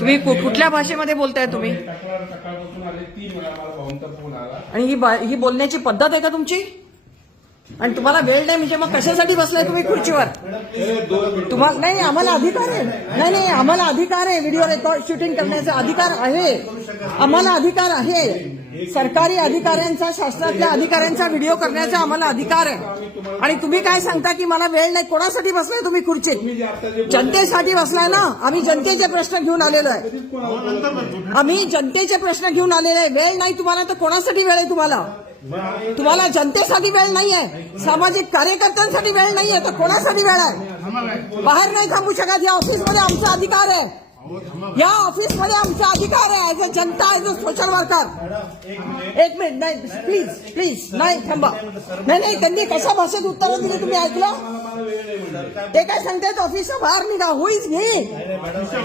तुम्ही कुठल्या भाषेमध्ये बोलताय तुम्ही? सकाळपासून आले 3 वेळा मला भाऊंचा फोन आला. आणि ही बोलण्याची पद्धत आहे का तुमची? आणि तुम्हाला वेळ नाही म्हणजे मग कशासाठी बसलाय तुम्ही खुर्चीवर? तुम्हाला नाही, आम्हाला अधिकार आहे. नाही, आम्हाला अधिकार आहे. व्हिडिओ रेकॉर्ड शूटिंग करण्याचा अधिकार आहे. आम्हाला अधिकार आहे. सरकारी अधिकाऱ्यांचा, शासनातल्या अधिकाऱ्यांचा व्हिडिओ करण्याचा आम्हाला अधिकार आहे. आणि तुम्ही काय सांगता की मला वेळ नाही? कोणासाठी बसलाय तुम्ही खुर्चीत? जनतेसाठी बसलाय ना. आम्ही जनतेचे प्रश्न घेऊन आलेलो आहे. आम्ही जनतेचे प्रश्न घेऊन आलेलो आहे. वेळ नाही तुम्हाला तर कोणासाठी वेळ आहे तुम्हाला? तुम्हाला जनतेसाठी वेळ नाहीये, सामाजिक कार्यकर्त्यांसाठी वेळ नाहीये, तर कोणासाठी वेळ आहे? बाहेर नाही थांबू शकत. या ऑफिसमध्ये आमचा अधिकार आहे. या ऑफिसमध्ये आमचा अधिकार आहे. As a Janata, as a social worker. एक मिनिट, नाही प्लीज नाही थांबा. नाही, त्यांनी कशा भाषेत उत्तरं दिली तुम्ही ऐकलं? ते काय सांगतायत ऑफिसच्या बाहेर निघा. हु इज मी?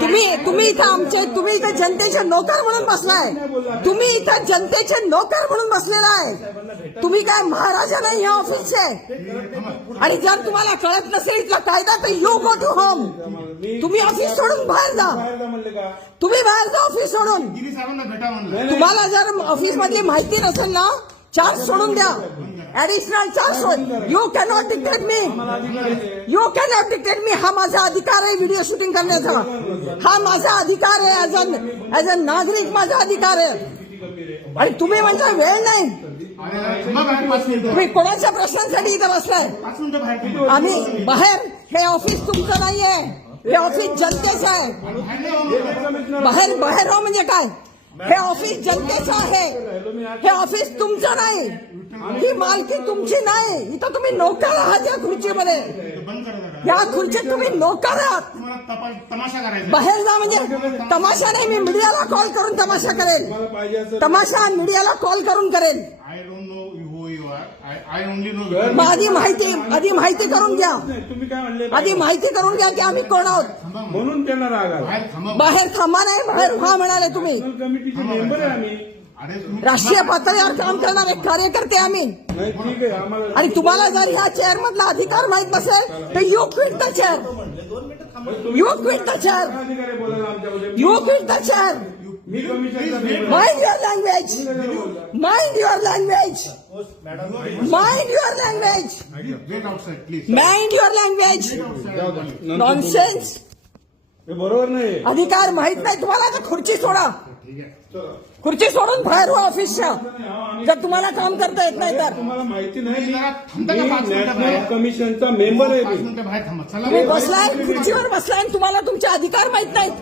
तुम्ही इथं तुम्ही इथं जनतेचे नोकर म्हणून बसलाय. तुम्ही इथं जनतेचे नोकर म्हणून बसलेला आहे. तुम्ही काय महाराजा नाही या ऑफिसचे. आणि जर तुम्हाला कळत नसेल इथला कायदा तर यू गो टू होम. तुम्ही ऑफिस सोडून बाहेर जा. तुम्ही बाहेर जा ऑफिस सोडून. तुम्हाला जर ऑफिसमधली माहिती नसेल ना, चार्ज सोडून द्या. Additional charge. You cannot dictate me. You cannot dictate me. हा माझा अधिकार आहे व्हिडिओ शूटिंग करण्याचा. हा माझा अधिकार आहे. ऍज अ नागरिक माझा अधिकार आहे. आणि तुम्ही म्हणजे वेळ नाही. तुम्ही कोणाच्या प्रश्नांसाठी इथं बसलाय? आम्ही बाहेर. हे ऑफिस तुमचं नाहीये. हे ऑफिस जनतेचं आहे. बाहेर हो म्हणजे काय? हे ऑफिस जनतेचं आहे. हे ऑफिस तुमचं नाही. ही मालकी तुमची नाही. इथं तुम्ही नोकर आहात या खुर्चीमध्ये. या खुर्चीत तुम्ही नोकर आहात. बाहेर जा म्हणजे तमाशा नाही. मी मीडियाला कॉल करून तमाशा करेल. तमाशा मीडियाला कॉल करून करेल. मग आधी माहिती करून घ्या. आधी माहिती करून घ्या की आम्ही कोण आहोत. म्हणून त्यांना राग आला. बाहेर थांबा नाही, बाहेर व्हा म्हणाले तुम्ही. कमिटीचे मेंबर आहे आम्ही. राष्ट्रीय पातळीवर काम करणारे कार्यकर्ते आम्ही. ठीक आहे आम्हाला. आणि तुम्हाला जर ह्या चेअर मधला अधिकार माहित नसेल तर you quit the chair. You quit the chair. You quit the chair. Mind your language. Mind your language. Mind your language. Mind your language. Nonsense. बरोबर नाही. अधिकार माहित नाही तुम्हाला तर खुर्ची सोडा. खुर्ची सोडून बाहेर व्हा ऑफिसच्या. जर तुम्हाला काम करता येत नाही तर. तुम्हाला माहिती नाही नॅशनल कमिशनचा मेंबर आहे. तुम्ही बसलाय खुर्चीवर बसलाय आणि तुम्हाला तुमचे अधिकार माहित नाहीत.